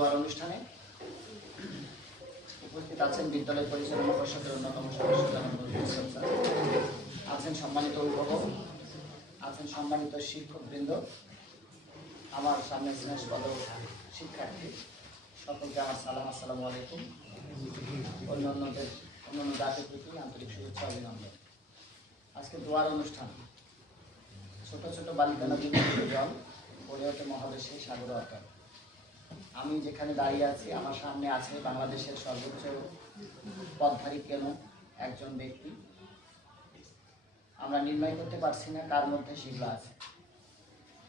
দোয়ার অনুষ্ঠানে উপস্থিত আছেন বিদ্যালয় পরিচালনা পর্ষদের অন্যতম সদস্য আছেন সম্মানিত অভিভাবক, আছেন সম্মানিত শিক্ষকবৃন্দ, আমার সামনে স্নেহপদ শিক্ষার্থী সকলকে আমার সালাম, আসসালামু আলাইকুম। অন্যান্য জাতির প্রতি আন্তরিক শুভেচ্ছা অভিনন্দন। আজকে দোয়ার অনুষ্ঠান। ছোট ছোট বালিকা নদীর জল পড়ে ওঠে মহাদেশে সাগর অতল। আমি যেখানে দাঁড়িয়ে আছি, আমার সামনে আছে বাংলাদেশের সর্বোচ্চ পদধারী কেন একজন ব্যক্তি। আমরা নির্ণয় করতে পারছি না কার মধ্যে সেগুলো আছে।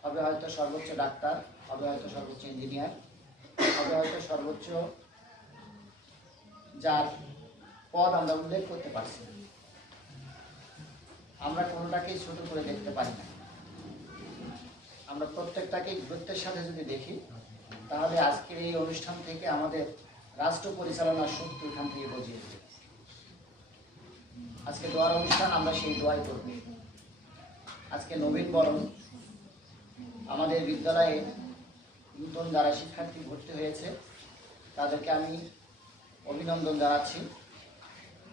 হবে হয়তো সর্বোচ্চ ডাক্তার, হবে হয়তো সর্বোচ্চ ইঞ্জিনিয়ার, হবে হয়তো সর্বোচ্চ যার পদ আমরা উল্লেখ করতে পারছি না। আমরা কোনোটাকেই ছোট করে দেখতে পারি না। আমরা প্রত্যেকটাকেই গুরুত্বের সাথে যদি দেখি, তাহলে আজকের এই অনুষ্ঠান থেকে আমাদের রাষ্ট্র পরিচালনার শক্তি এখান থেকে বুঝিয়ে দেবে। আজকে দোয়ার অনুষ্ঠান, আমরা সেই দোয়াই করব। আজকে নবীন বরণ, আমাদের বিদ্যালয়ে নতুন যারা শিক্ষার্থী ভর্তি হয়েছে তাদেরকে আমি অভিনন্দন জানাচ্ছি।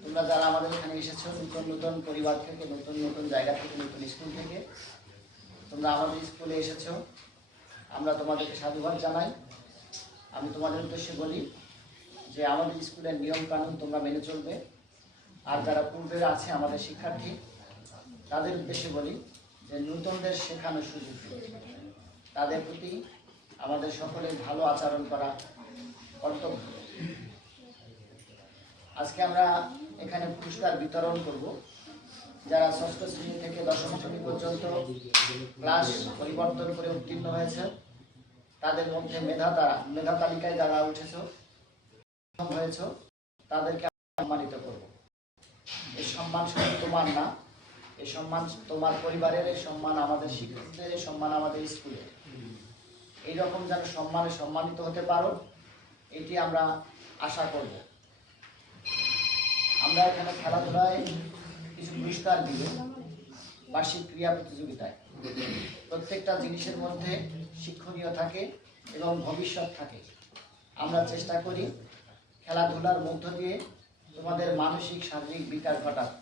তোমরা যারা আমাদের এখানে এসেছো নতুন নতুন পরিবার থেকে, নতুন নতুন জায়গা থেকে, নতুন স্কুল থেকে, তোমরা আমাদের স্কুলে এসেছো, আমরা তোমাদেরকে সাধুবাদ জানাই। আমি তোমাদের উদ্দেশ্যে বলি যে আমাদের স্কুলের নিয়ম কানুন তোমরা মেনে চলবে। আর যারা পূর্বের আছে আমাদের শিক্ষার্থী, তাদের উদ্দেশ্যে বলি যে নতুনদের শেখানোর সুযোগ দিবে। তাদের প্রতি আমাদের সকলের ভালো আচরণ করা কর্তব্য। আজকে আমরা এখানে পুরস্কার বিতরণ করব। যারা ষষ্ঠ শ্রেণী থেকে দশম শ্রেণী পর্যন্ত ক্লাস পরিবর্তন করে উত্তীর্ণ হয়েছে, তাদের মধ্যে মেধা তালিকায় যারা হয়েছে তাদেরকে সম্মানিত করব। এই সম্মান শুধু তোমার না, এই সম্মান তোমার পরিবারের, এই সম্মান আমাদের শিক্ষকদের, এই সম্মান আমাদের স্কুলের। এইরকম যেন সম্মানে সম্মানিত হতে পারো, এটি আমরা আশা করব। আমরা এখানে খেলাধুলায় কিছু পুরস্কার দিব, বার্ষিক ক্রীড়া প্রতিযোগিতায়। প্রত্যেকটা জিনিসের মধ্যে শিক্ষণীয় থাকে এবং ভবিষ্যৎ থাকে। আমরা চেষ্টা করি খেলাধুলার মধ্য দিয়ে তোমাদের মানসিক শারীরিক বিকাশ ঘটানো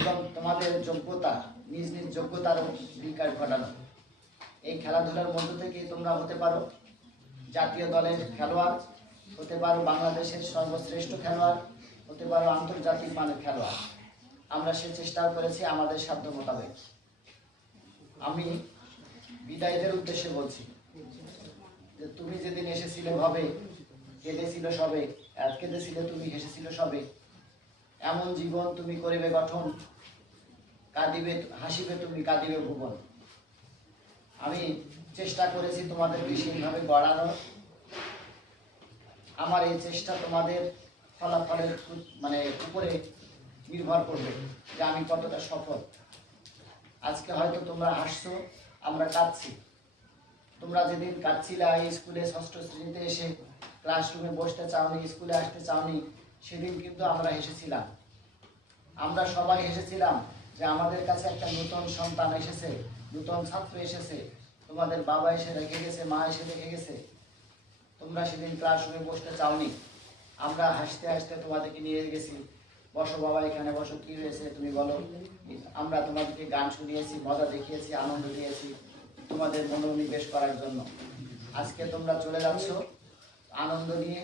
এবং তোমাদের যোগ্যতা, নিজ নিজ যোগ্যতার বিকাশ ঘটানো। এই খেলাধুলার মধ্য থেকে তোমরা হতে পারো জাতীয় দলের খেলোয়াড়, হতে পারো বাংলাদেশের সর্বশ্রেষ্ঠ খেলোয়াড়, হতে পারো আন্তর্জাতিক মানের খেলোয়াড়। আমরা সে চেষ্টাও করেছি আমাদের সাধ্য মোতাবেক। আমি বিদায়ীদের উদ্দেশ্যে বলছি যে তুমি যেদিন এসেছিলে ভাবে, কেঁদেছিল সবে, কেঁদেছিলে তুমি, হেসেছিল সবে। এমন জীবন তুমি করিবে গঠন, কাঁদিবে হাসিবে তুমি, কাঁদিবে ভুবন। আমি চেষ্টা করেছি তোমাদেরকে সেইভাবে গড়ানোর। আমার এই চেষ্টা তোমাদের ফলাফলের উপরে নির্ভর করবে যে আমি কতটা সফল। আজকে হয়তো তোমরা হাসছো, আমরা কাঁদছি। তোমরা যেদিন কাঁদছিলে এই স্কুলে ষষ্ঠ শ্রেণীতে এসে ক্লাসরুমে বসতে চাওনি, স্কুলে আসতে চাওনি, সেদিন কিন্তু আমরা হেসেছিলাম। আমরা সবাই হেসেছিলাম যে আমাদের কাছে একটা নতুন সন্তান এসেছে, নতুন ছাত্র এসেছে। তোমাদের বাবা এসে রেখে গেছে, মা এসে রেখে গেছে। তোমরা সেদিন ক্লাসরুমে বসতে চাওনি। আমরা হাসতে হাসতে তোমাদেরকে নিয়ে গেছি, বসো বাবা, এখানে বসো, কি হয়েছে তুমি বলো। আমরা তোমাদেরকে গান শুনিয়েছি, মজা দেখিয়েছি, আনন্দ দিয়েছি তোমাদের মনোনিবেশ করার জন্য। আজকে তোমরা চলে যাচ্ছ আনন্দ নিয়ে,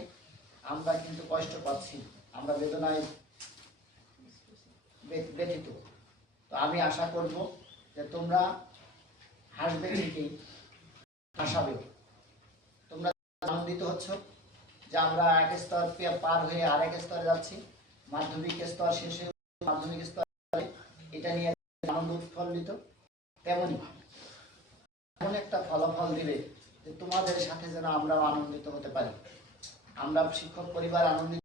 আমরা কিন্তু কষ্ট পাচ্ছি, আমরা বেদনায় ব্যথিত। তো আমি আশা করব যে তোমরা হাসবে, ঠিকই হাসাবে। তোমরা আনন্দিত হচ্ছ যে আমরা এক স্তর পার হয়ে আরেক স্তরে যাচ্ছি। মাধ্যমিক স্তর শেষ হয়ে মাধ্যমিক স্তরে, এটা নিয়ে আনন্দ উৎফুল্লিত। তেমনই এমন একটা ফলাফল দিবে যে তোমাদের সাথে যেন আমরাও আনন্দিত হতে পারি। আমরা শিক্ষক পরিবার আনন্দিত।